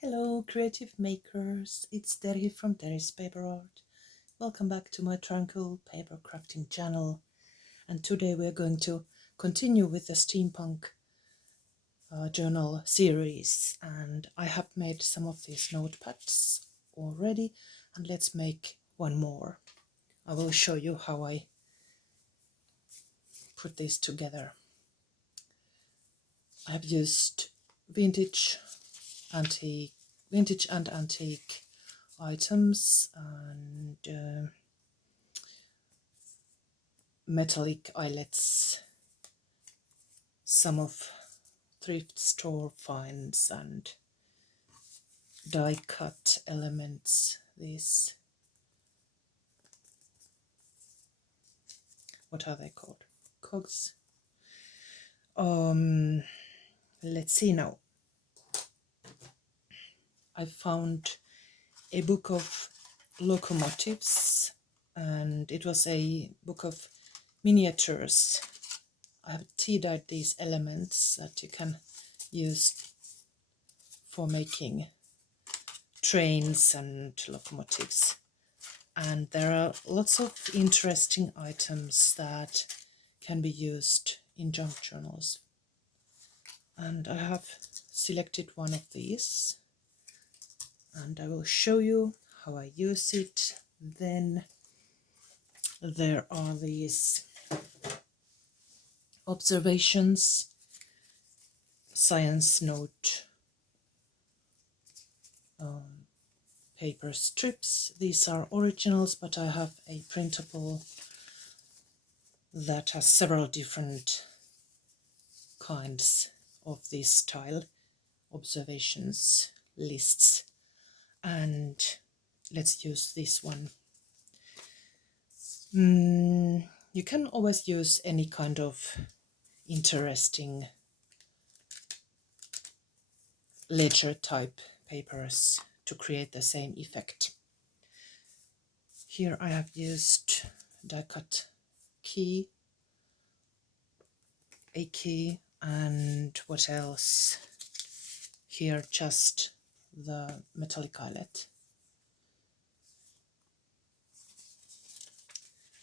Hello creative makers, it's Terhi from Terhi's Paper Art. Welcome back to my tranquil paper crafting channel, and today we're going to continue with the steampunk journal series, and I have made some of these notepads already, and let's make one more. I will show you how I put this together. I have used vintage and antique items and metallic eyelets, some of thrift store finds, and die cut elements. These, what are they called? Cogs. Let's see now. I found a book of locomotives, and it was a book of miniatures. I have tea-dyed these elements that you can use for making trains and locomotives. And there are lots of interesting items that can be used in junk journals. And I have selected one of these, and I will show you how I use it. Then there are these observations, science note paper strips. These are originals, but I have a printable that has several different kinds of this style, observations lists, and let's use this one. You can always use any kind of interesting ledger type papers to create the same effect. Here I have used die cut key, a key, and what else? Here just the metallic eyelet.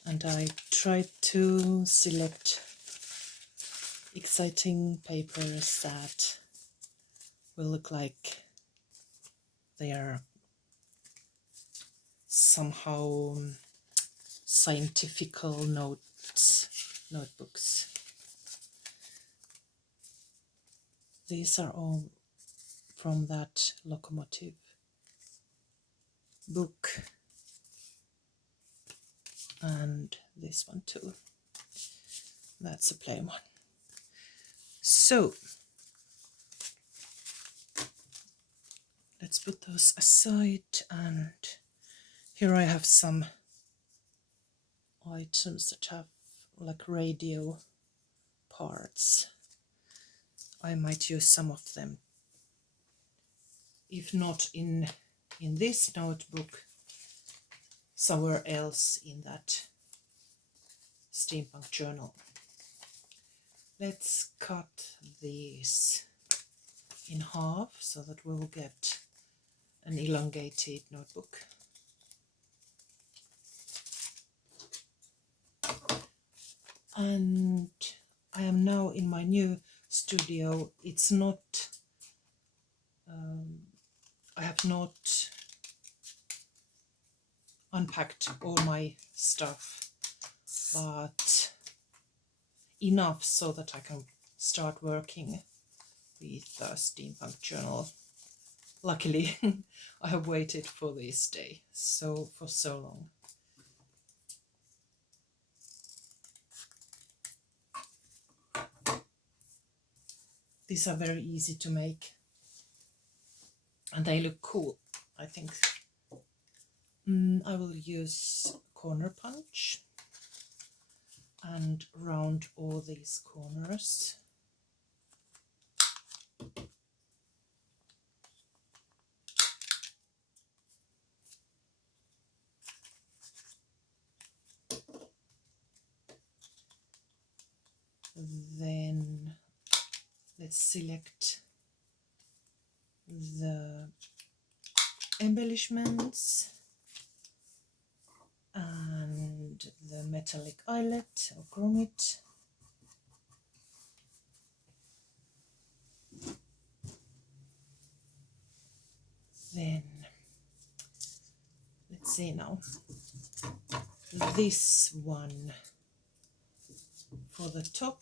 And I tried to select exciting papers that will look like they are somehow scientifical notebooks. These are all from that locomotive book, and this one too. That's a plain one. So let's put those aside, and here I have some items that have like radio parts. I might use some of them, if not in this notebook, somewhere else in that steampunk journal. Let's cut these in half so that we'll get an elongated notebook. And I am now in my new studio. It's not, I have not unpacked all my stuff, but enough so that I can start working with the steampunk journal. Luckily, I have waited for this day for so long. These are very easy to make, and they look cool, I think. I will use corner punch and round all these corners. Then let's select the embellishments and the metallic eyelet or grommet. Then let's see now, this one for the top.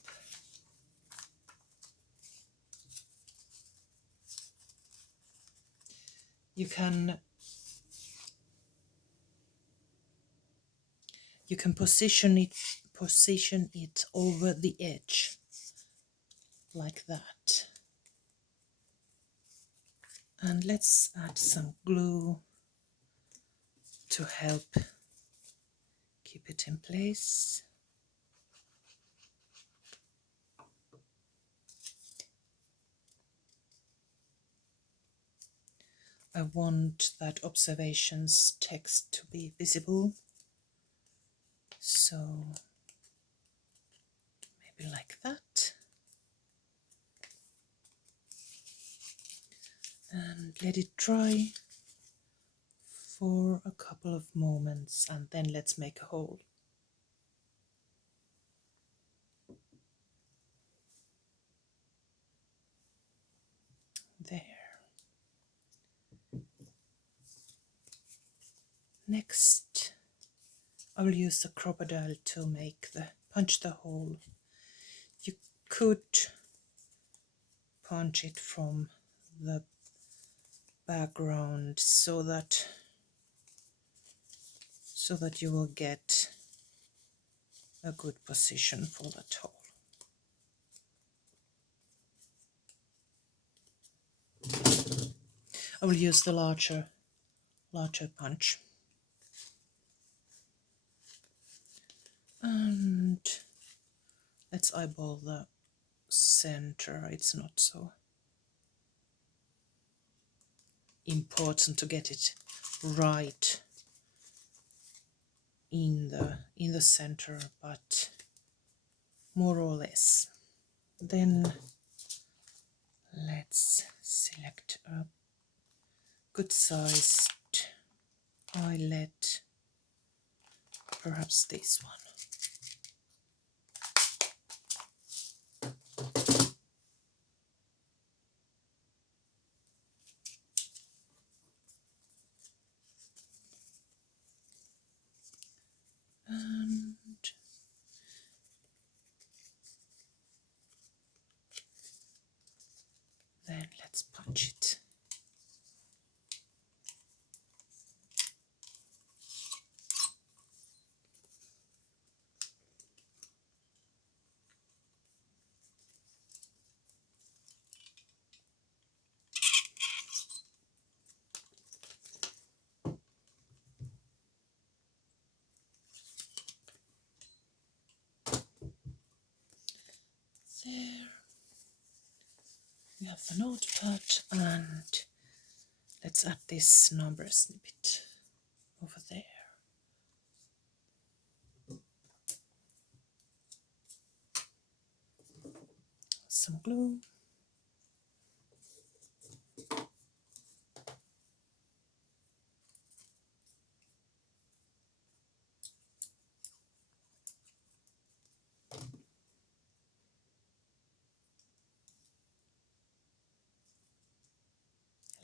You can position it over the edge like that. And let's add some glue to help keep it in place. I want that observations text to be visible, so maybe like that. And let it dry for a couple of moments, and then let's make a hole. There. Next, I will use the crocodile to punch the hole. You could punch it from the background so that you will get a good position for that hole. I will use the larger punch. And let's eyeball the center. It's not so important to get it right in the center, but more or less. Then let's select a good sized eyelet, perhaps this one. And then let's punch it. There. We have the notepad, and let's add this number snippet over there. Some glue.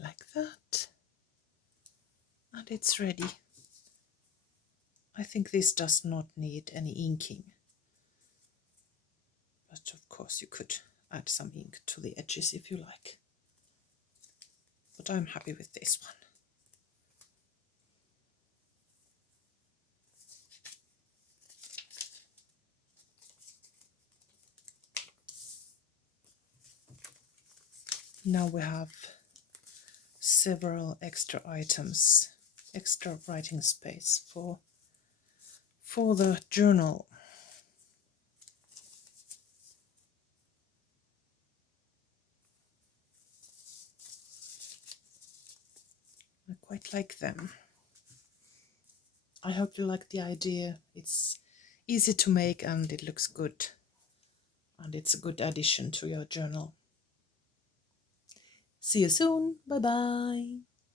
Like that. And it's ready. I think this does not need any inking, but of course you could add some ink to the edges if you like. But I'm happy with this one. Now we have several extra items, extra writing space for the journal. I quite like them. I hope you like the idea. It's easy to make and it looks good. And it's a good addition to your journal. See you soon. Bye bye.